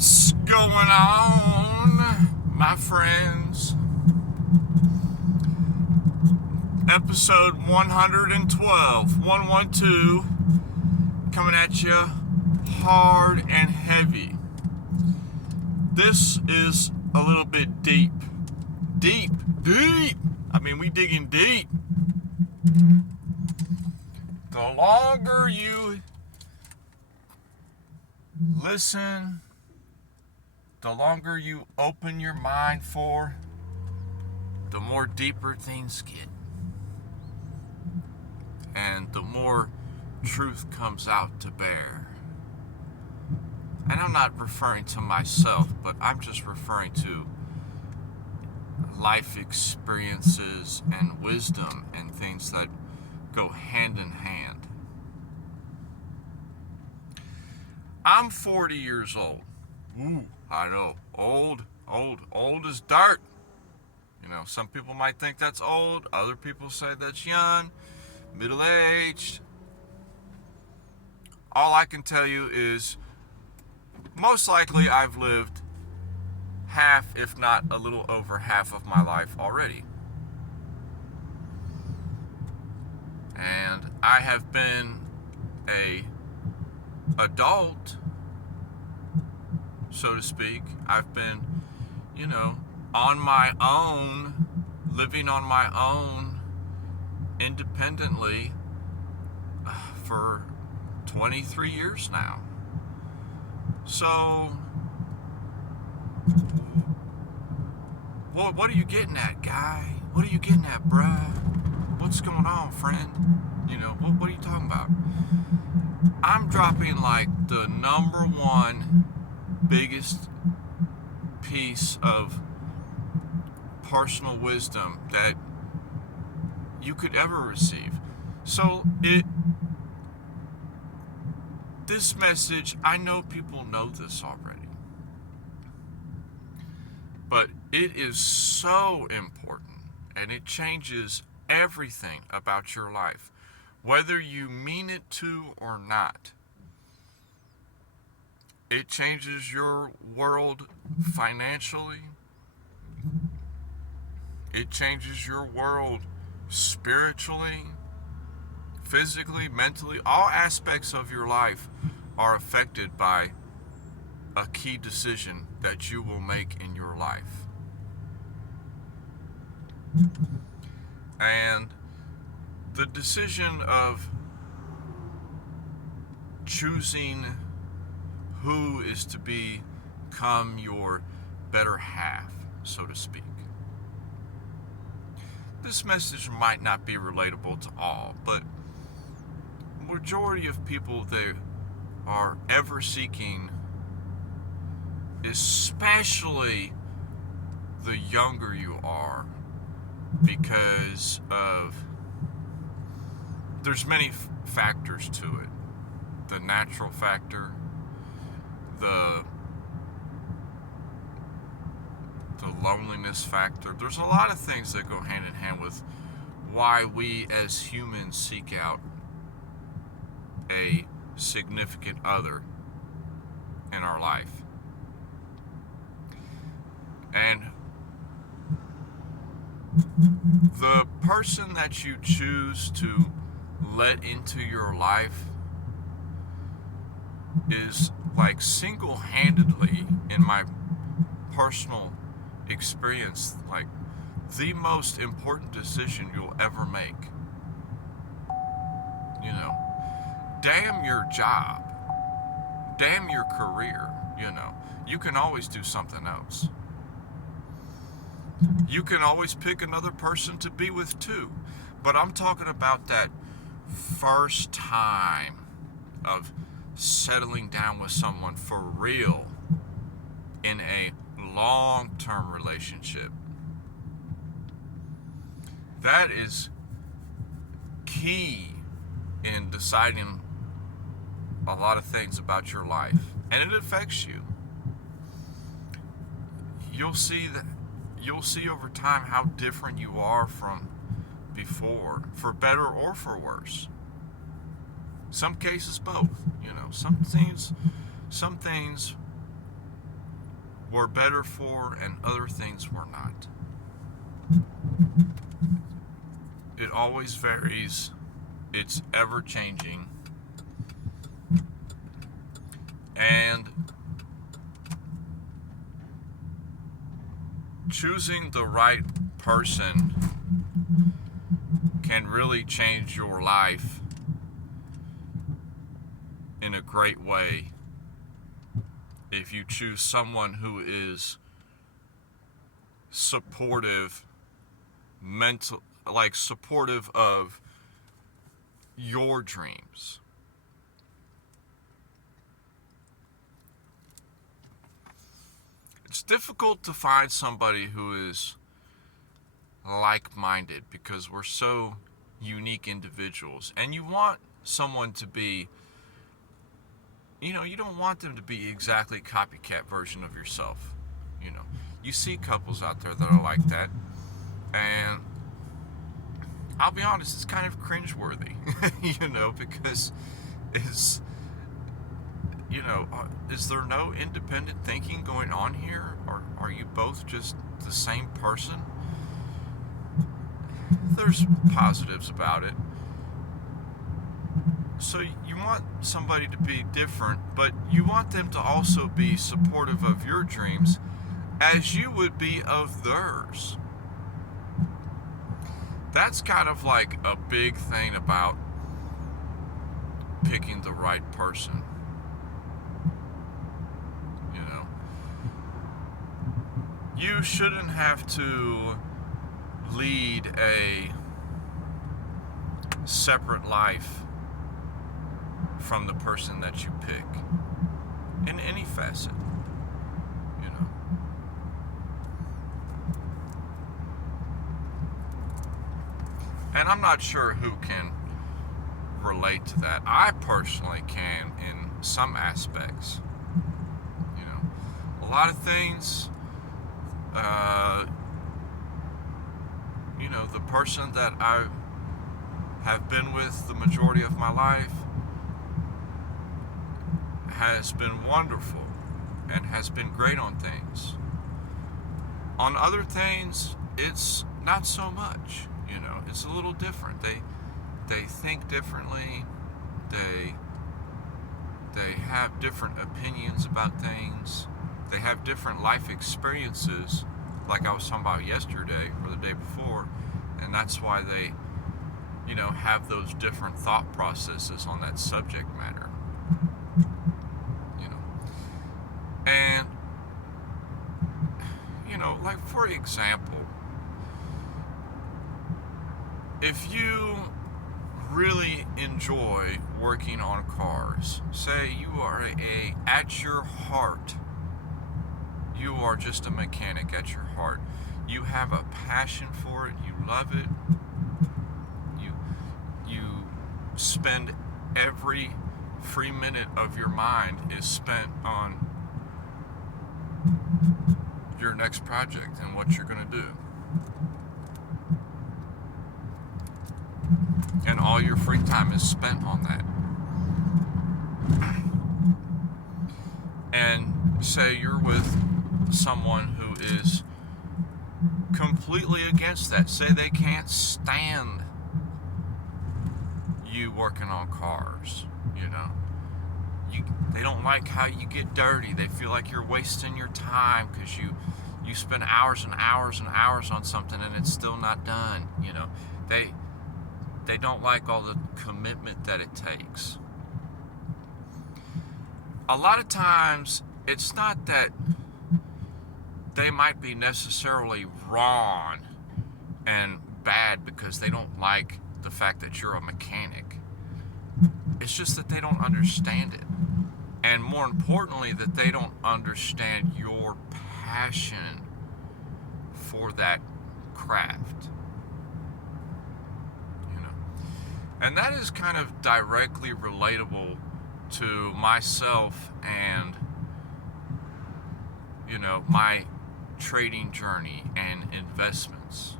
What's going on, my friends? Episode 112, 112, coming at you hard and heavy. This is a little bit deep. Deep. I mean, we digging deep. The longer you listen, the longer you open your mind for, the more deeper things get. And the more truth comes out to bear. And I'm not referring to myself, but I'm just referring to life experiences and wisdom and things that go hand in hand. I'm 40 years old. Ooh, I know. Old as dirt. You know, some people might think that's old. Other people say that's young, middle-aged. All I can tell you is most likely I've lived half, if not a little over half of my life already. And I have been a adult, so to speak. I've been, on my own, living on my own independently for 23 years now. So, what are you getting at, guy? What are you getting at, bruh? What's going on, friend? What are you talking about? I'm dropping like the number one biggest piece of personal wisdom that you could ever receive. So this message, I know people know this already, but it is so important, and it changes everything about your life, whether you mean it to or not. It changes your world financially. It changes your world spiritually, physically, mentally. All aspects of your life are affected by a key decision that you will make in your life. And the decision of choosing who is to become your better half, so to speak. This message might not be relatable to all, but majority of people that are ever seeking, especially the younger you are, because of there's many factors to it. The natural factor, the loneliness factor. There's a lot of things that go hand in hand with why we as humans seek out a significant other in our life. And the person that you choose to let into your life is like single-handedly, in my personal experience, like the most important decision you'll ever make. Damn your job, damn your career. You can always do something else. You can always pick another person to be with too, but I'm talking about that first time of settling down with someone for real in a long-term relationship. That is key in deciding a lot of things about your life, and it affects you. You'll see over time how different you are from before, for better or for worse. Some cases both. Some things were better for and other things were not. It always varies. It's ever changing. And choosing the right person can really change your life in a great way if you choose someone who is supportive, supportive of your dreams. It's difficult to find somebody who is like-minded because we're so unique individuals, and you want someone to be, you don't want them to be exactly copycat version of yourself. You see couples out there that are like that, and I'll be honest, it's kind of cringeworthy, because it's, is there no independent thinking going on here? Or are you both just the same person? There's positives about it. So you want somebody to be different, but you want them to also be supportive of your dreams as you would be of theirs. That's kind of like a big thing about picking the right person. You shouldn't have to lead a separate life from the person that you pick in any facet. And I'm not sure who can relate to that. I personally can in some aspects. A lot of things, the person that I have been with the majority of my life has been wonderful and has been great on things. On other things, it's not so much. It's a little different. They think differently. They have different opinions about things. They have different life experiences, like I was talking about yesterday or the day before, and that's why they, have those different thought processes on that subject matter. And, like for example, if you really enjoy working on cars, say you are at your heart, you are just a mechanic at your heart. You have a passion for it. You love it. You spend every free minute of your mind is spent on your next project and what you're going to do. And all your free time is spent on that. And say you're with someone who is completely against that. Say they can't stand you working on cars, they don't like how you get dirty. They feel like you're wasting your time because you spend hours and hours and hours on something and it's still not done. They don't like all the commitment that it takes. A lot of times it's not that they might be necessarily wrong and bad because they don't like the fact that you're a mechanic. It's just that they don't understand it. And more importantly, that they don't understand your passion for that craft. And that is kind of directly relatable to myself and, my trading journey and investments.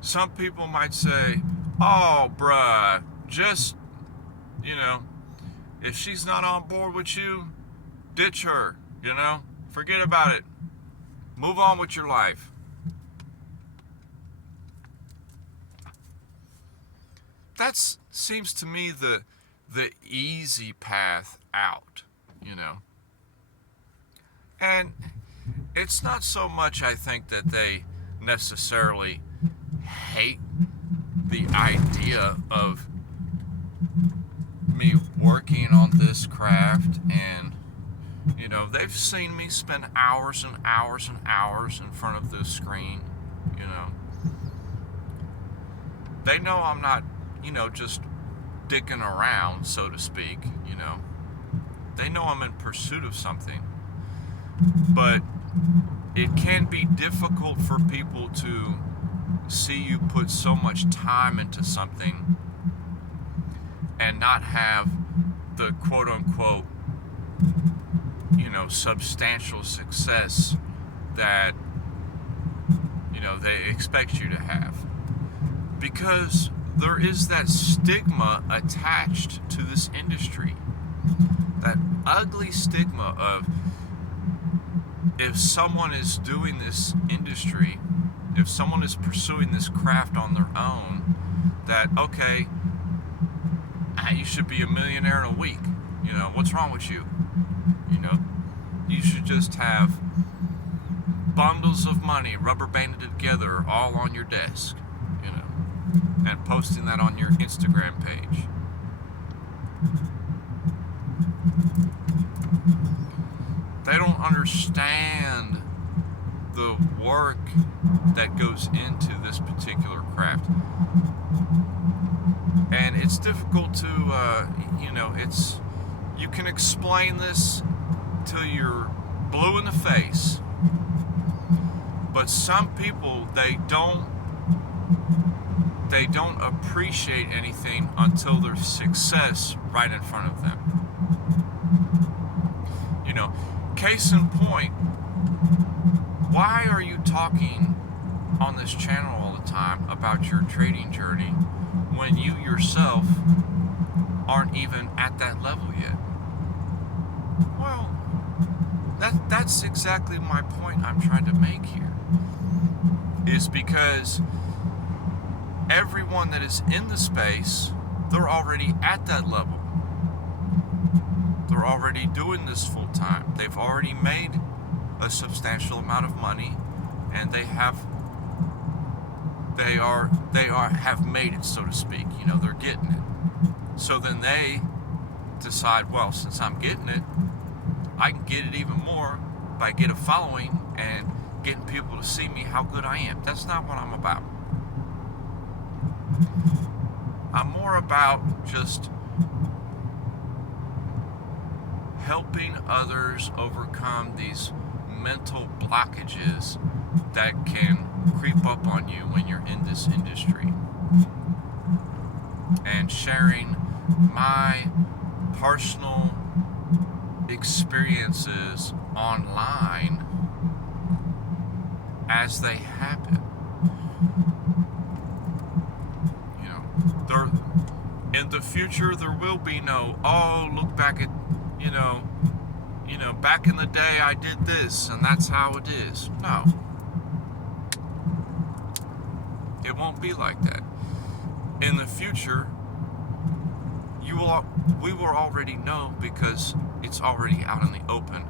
Some people might say, oh, just, if she's not on board with you, Ditch her, you know? Forget about it. Move on with your life. That seems to me the easy path out, you know? And it's not so much, I think, that they necessarily hate the idea of me working on this craft, and you know, they've seen me spend hours and hours and hours in front of this screen, you know. They know I'm not, you know, just dicking around, so to speak, you know. They know I'm in pursuit of something. But it can be difficult for people to see you put so much time into something and not have the quote-unquote, you know, substantial success that, you know, they expect you to have. Because there is that stigma attached to this industry. That ugly stigma of, if someone is doing this industry, if someone is pursuing this craft on their own, that, okay, you should be a millionaire in a week. You know, what's wrong with you? You know, you should just have bundles of money rubber banded together all on your desk, you know, and posting that on your Instagram page. They don't understand the work that goes into this particular craft. And it's difficult to, you know, you can explain this till you're blue in the face. But some people, they don't appreciate anything until there's success right in front of them. You know, case in point, why are you talking on this channel all the time about your trading journey when you yourself aren't even at that level yet? Well, that's exactly my point I'm trying to make here. Is because everyone that is in the space, they're already at that level. They're already doing this full time. They've already made a substantial amount of money, and they have made it, so to speak. You know, they're getting it. So then they decide, well, since I'm getting it, I can get it even more by getting a following and getting people to see me how good I am. That's not what I'm about. I'm more about just helping others overcome these mental blockages that can creep up on you when you're in this industry, and sharing my personal experiences online as they happen. You know, in the future there will be no, oh, look back at, you know, back in the day I did this and that's how it is. No. It won't be like that. In the future, we will already know, because it's already out in the open,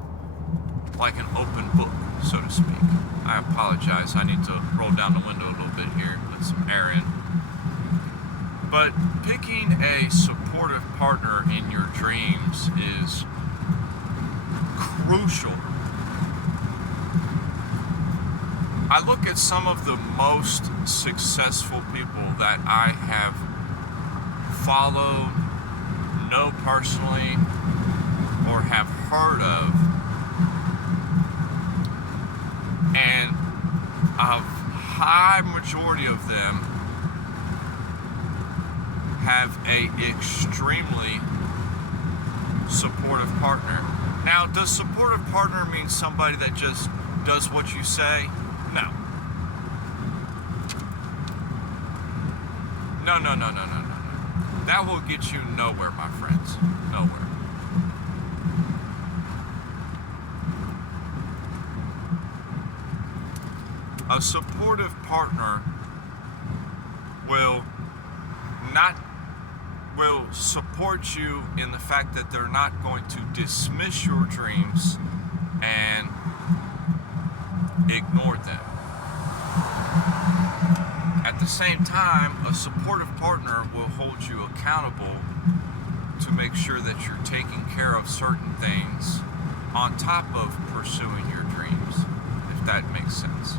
like an open book, so to speak. I apologize, I need to roll down the window a little bit here, let some air in. But picking a supportive partner in your dreams is crucial. I look at some of the most successful people that I have followed, know personally, or have heard of, and a high majority of them have a extremely supportive partner. Now, does supportive partner mean somebody that just does what you say? No. No. That will get you nowhere, my friends. Nowhere. A supportive partner will not will support you in the fact that they're not going to dismiss your dreams and ignore them. At the same time, a supportive partner will hold you accountable to make sure that you're taking care of certain things on top of pursuing your dreams, if that makes sense.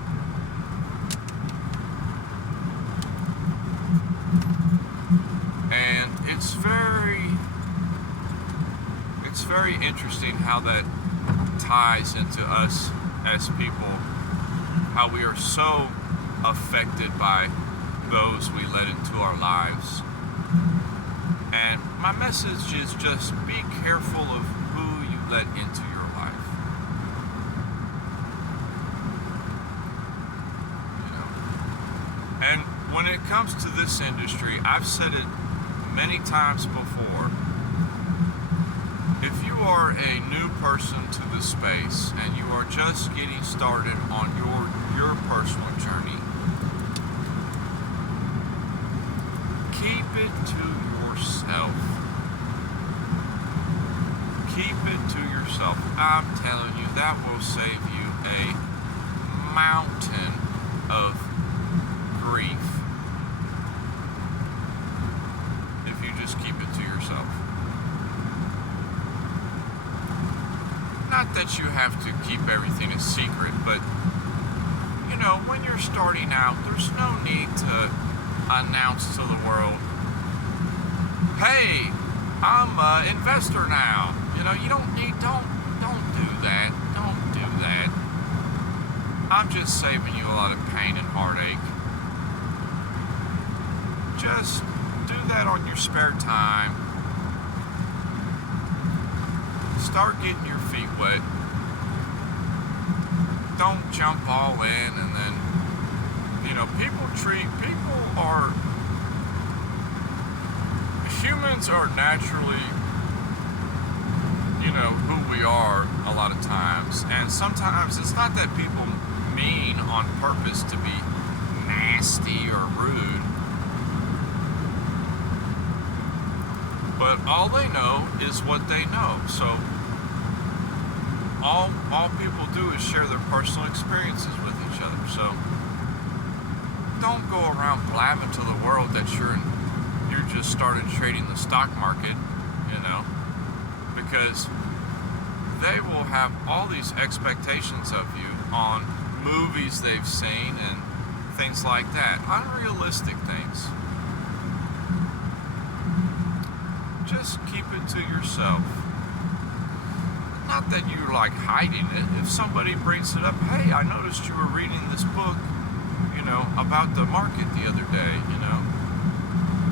And it's very interesting how that ties into us as people, how we are so affected by those we let into our lives. And my message is just be careful of who you let into your life. You know? And when it comes to this industry, I've said it many times before. If you are a new person to the space and you are just getting started on your personal journey, keep it to yourself. Keep it to yourself. I'm telling you, that will save you a mountain of grief if you just keep it to yourself. Not that you have to keep everything a secret, but you know, when you're starting out, there's no need to announce to the world, hey, I'm an investor now. You know, you don't do that. Don't do that. I'm just saving you a lot of pain and heartache. Just do that on your spare time. Start getting your feet wet. Don't jump all in and then, you know, humans are naturally, you know, who we are a lot of times. And sometimes it's not that people mean on purpose to be nasty or rude, but all they know is what they know. So all people do is share their personal experiences with each other. So don't go around blabbing to the world that you're just started trading the stock market, you know, because they will have all these expectations of you on movies they've seen and things like that, unrealistic things. Just keep it to yourself. Not that you're like hiding it. If somebody brings it up, hey, I noticed you were reading this book, you know, about the market the other day, you know.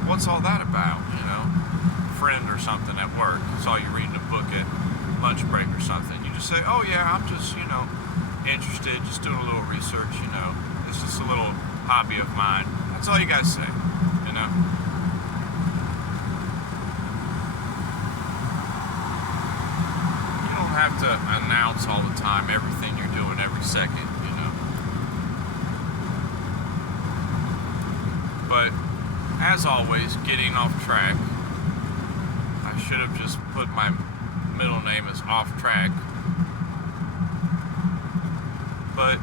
What's all that about, you know? Friend or something at work saw you reading a book at lunch break or something. You just say, oh yeah, I'm just, you know, interested, just doing a little research, you know. It's just a little hobby of mine. That's all you gotta say, you know. You don't have to announce all the time everything you're doing every second, you know. But as always, getting off track. I should have just put my middle name as Off Track. But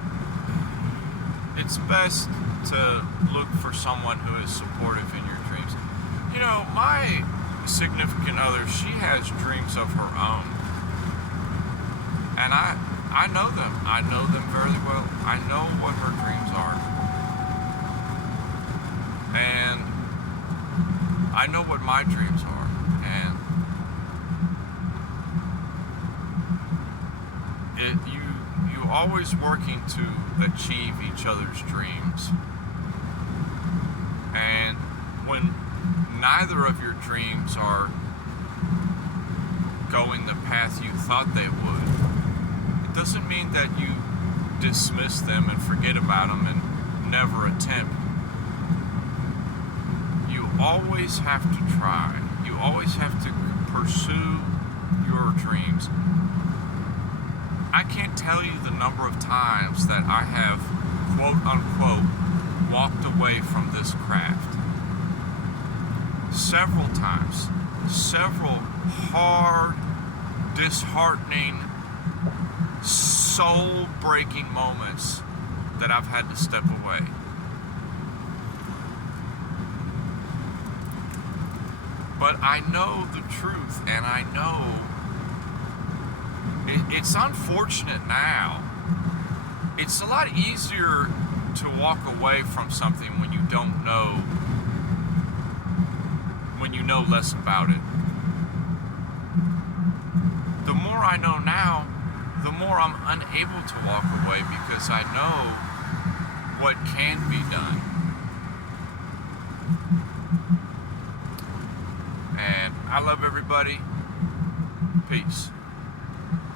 it's best to look for someone who is supportive in your dreams. You know, my significant other, she has dreams of her own. And I know them. I know them very well. I know what her dreams are. And I know what my dreams are. And you always working to achieve each other's dreams. And when neither of your dreams are going the path you thought they would, it doesn't mean that you dismiss them and forget about them and never attempt. You always have to try. You always have to pursue your dreams. I can't tell you the number of times that I have quote unquote, walked away from this craft. Several times. Several hard, disheartening, soul-breaking moments that I've had to step away. But I know the truth, and I know it's unfortunate now. It's a lot easier to walk away from something when you don't know, when you know less about it. The more I know now, the more I'm unable to walk away because I know what can be done. And I love everybody. Peace.